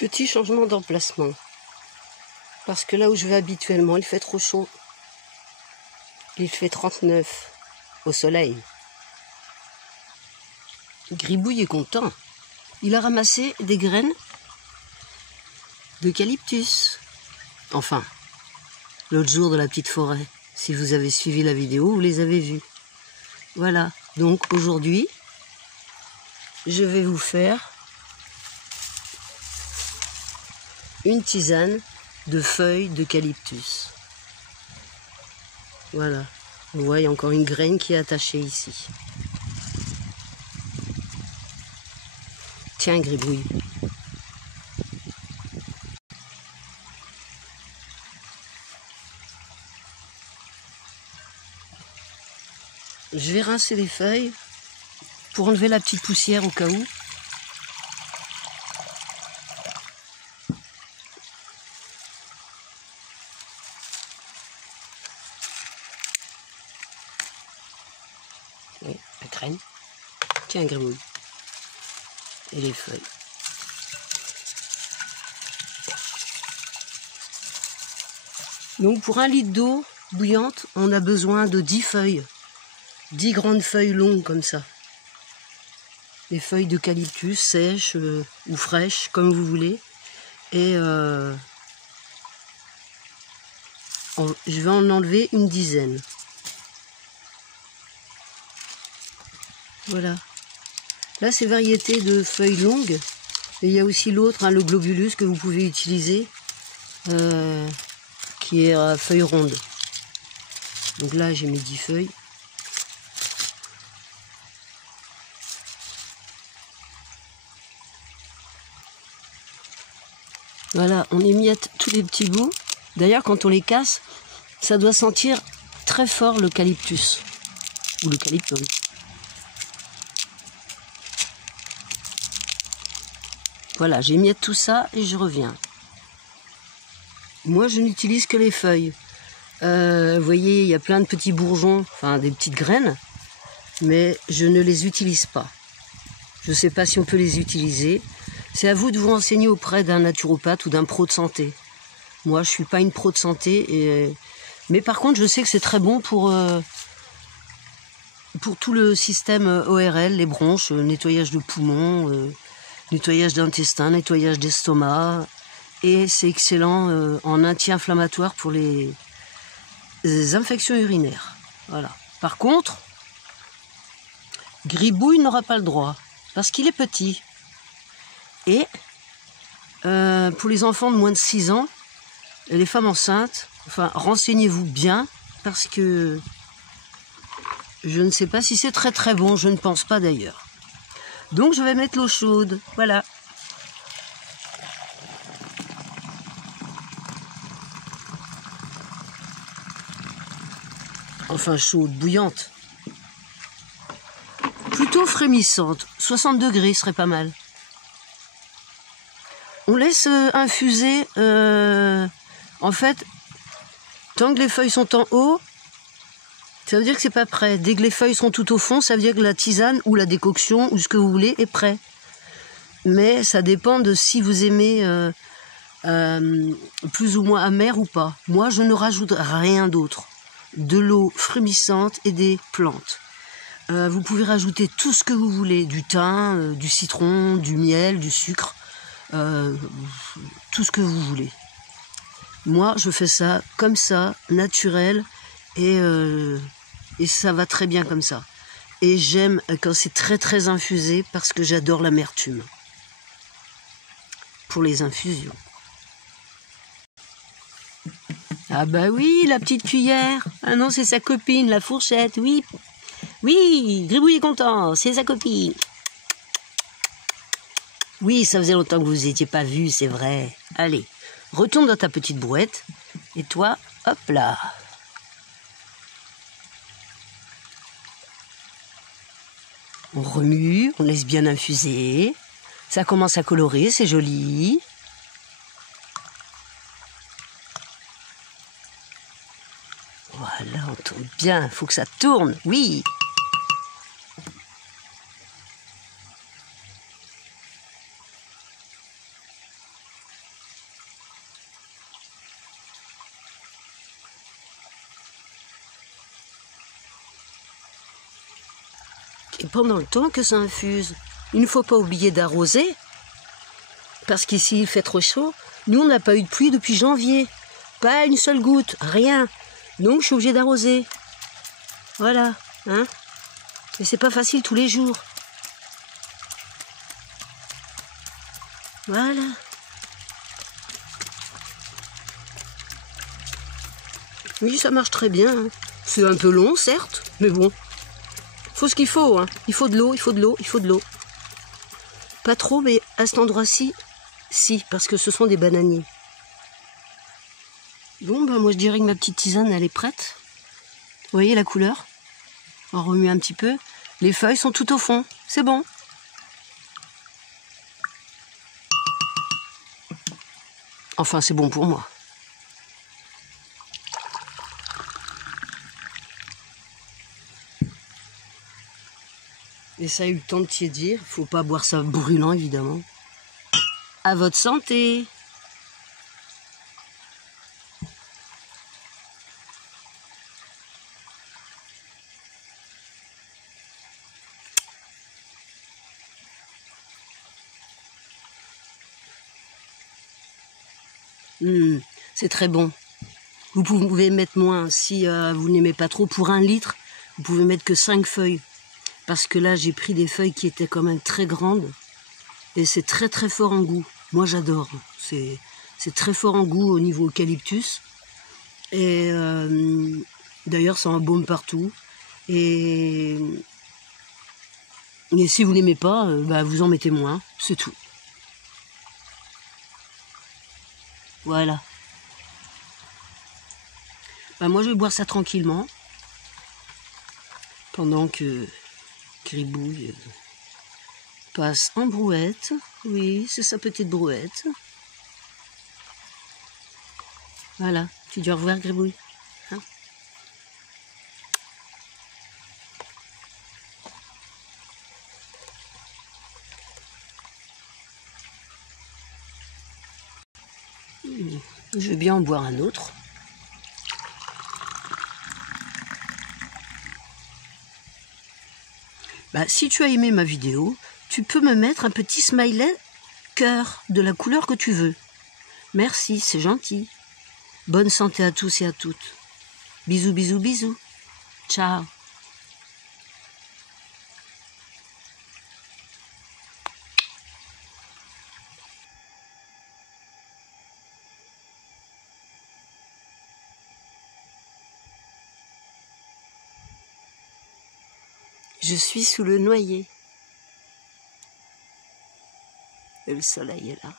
Petit changement d'emplacement. Parce que là où je vais habituellement, il fait trop chaud. Il fait 39 au soleil. Gribouille est content. Il a ramassé des graines d'eucalyptus. Enfin, l'autre jour de la petite forêt. Si vous avez suivi la vidéo, vous les avez vues. Voilà. Donc aujourd'hui, je vais vous faire une tisane de feuilles d'eucalyptus. Voilà. Vous voyez encore une graine qui est attachée ici. Tiens, gribouille. Je vais rincer les feuilles pour enlever la petite poussière au cas où. Oui, la graine. Tiens, gribouille. Et les feuilles. Donc pour 1 litre d'eau bouillante, on a besoin de 10 feuilles. 10 grandes feuilles longues comme ça. Des feuilles d'eucalyptus sèches ou fraîches, comme vous voulez. Et je vais en enlever une dizaine. Voilà. Là, c'est variété de feuilles longues. Et il y a aussi l'autre, hein, le globulus, que vous pouvez utiliser, qui est à feuilles rondes. Donc là, j'ai mes 10 feuilles. Voilà, on émiette tous les petits bouts. D'ailleurs, quand on les casse, ça doit sentir très fort l'eucalyptus. Ou l'eucalyptus. Voilà, j'émiette tout ça et je reviens. Moi, je n'utilise que les feuilles. Vous voyez, il y a plein de petits bourgeons, enfin des petites graines, mais je ne les utilise pas. Je ne sais pas si on peut les utiliser. C'est à vous de vous renseigner auprès d'un naturopathe ou d'un pro de santé. Moi, je ne suis pas une pro de santé, mais par contre, je sais que c'est très bon pour tout le système ORL, les bronches, nettoyage de poumons, nettoyage d'intestin, nettoyage d'estomac. Et c'est excellent en anti-inflammatoire pour les infections urinaires. Voilà. Par contre, gribouille n'aura pas le droit, parce qu'il est petit. Et pour les enfants de moins de 6 ans, et les femmes enceintes, enfin, renseignez-vous bien, parce que je ne sais pas si c'est très très bon, je ne pense pas d'ailleurs. Donc je vais mettre l'eau chaude, voilà. Enfin chaude, bouillante. Plutôt frémissante, 60 degrés serait pas mal. On laisse infuser, en fait, tant que les feuilles sont en haut, ça veut dire que c'est pas prêt. Dès que les feuilles sont tout au fond, ça veut dire que la tisane ou la décoction ou ce que vous voulez est prêt. Mais ça dépend de si vous aimez plus ou moins amer ou pas. Moi, je ne rajoute rien d'autre. De l'eau frémissante et des plantes. Vous pouvez rajouter tout ce que vous voulez, du thym, du citron, du miel, du sucre, tout ce que vous voulez. Moi, je fais ça comme ça, naturel, et ça va très bien comme ça. Et j'aime quand c'est très très infusé parce que j'adore l'amertume pour les infusions. Ah bah oui, la petite cuillère. Ah non, c'est sa copine, la fourchette, oui. Oui, Gribouille est content, c'est sa copine. Oui, ça faisait longtemps que vous n'étiez pas vus, c'est vrai. Allez, retourne dans ta petite brouette. Et toi, hop là. On remue, on laisse bien infuser. Ça commence à colorer, c'est joli. Voilà, on tourne bien, il faut que ça tourne, oui. Et pendant le temps que ça infuse, il ne faut pas oublier d'arroser, parce qu'ici il fait trop chaud. Nous, on n'a pas eu de pluie depuis janvier. Pas une seule goutte, rien. Donc je suis obligée d'arroser. Voilà, hein. Et c'est pas facile tous les jours. Voilà. Oui, ça marche très bien. Hein. C'est un peu long, certes, mais bon. Faut ce qu'il faut, hein. Il faut de l'eau, il faut de l'eau, il faut de l'eau. Pas trop, mais à cet endroit-ci, si, parce que ce sont des bananiers. Bon, ben moi je dirais que ma petite tisane, elle est prête. Vous voyez la couleur? On remue un petit peu. Les feuilles sont tout au fond. C'est bon. Enfin, c'est bon pour moi. Et ça a eu le temps de tiédir. Faut pas boire ça brûlant, évidemment. À votre santé! C'est très bon. Vous pouvez mettre moins si vous n'aimez pas trop. Pour 1 litre, vous pouvez mettre que 5 feuilles. Parce que là, j'ai pris des feuilles qui étaient quand même très grandes. Et c'est très très fort en goût. Moi, j'adore. C'est très fort en goût au niveau eucalyptus. Et d'ailleurs, ça embaume partout. Et si vous n'aimez pas, bah, vous en mettez moins. C'est tout. Voilà. Bah, moi, je vais boire ça tranquillement. Pendant que Gribouille passe en brouette. Oui, c'est sa petite brouette. Voilà. Tu dis au revoir, Gribouille. Hein? Je vais bien en boire un autre. Bah, si tu as aimé ma vidéo, tu peux me mettre un petit smiley cœur de la couleur que tu veux. Merci, c'est gentil. Bonne santé à tous et à toutes. Bisous, bisous, bisous. Ciao. Je suis sous le noyer. Et le soleil est là.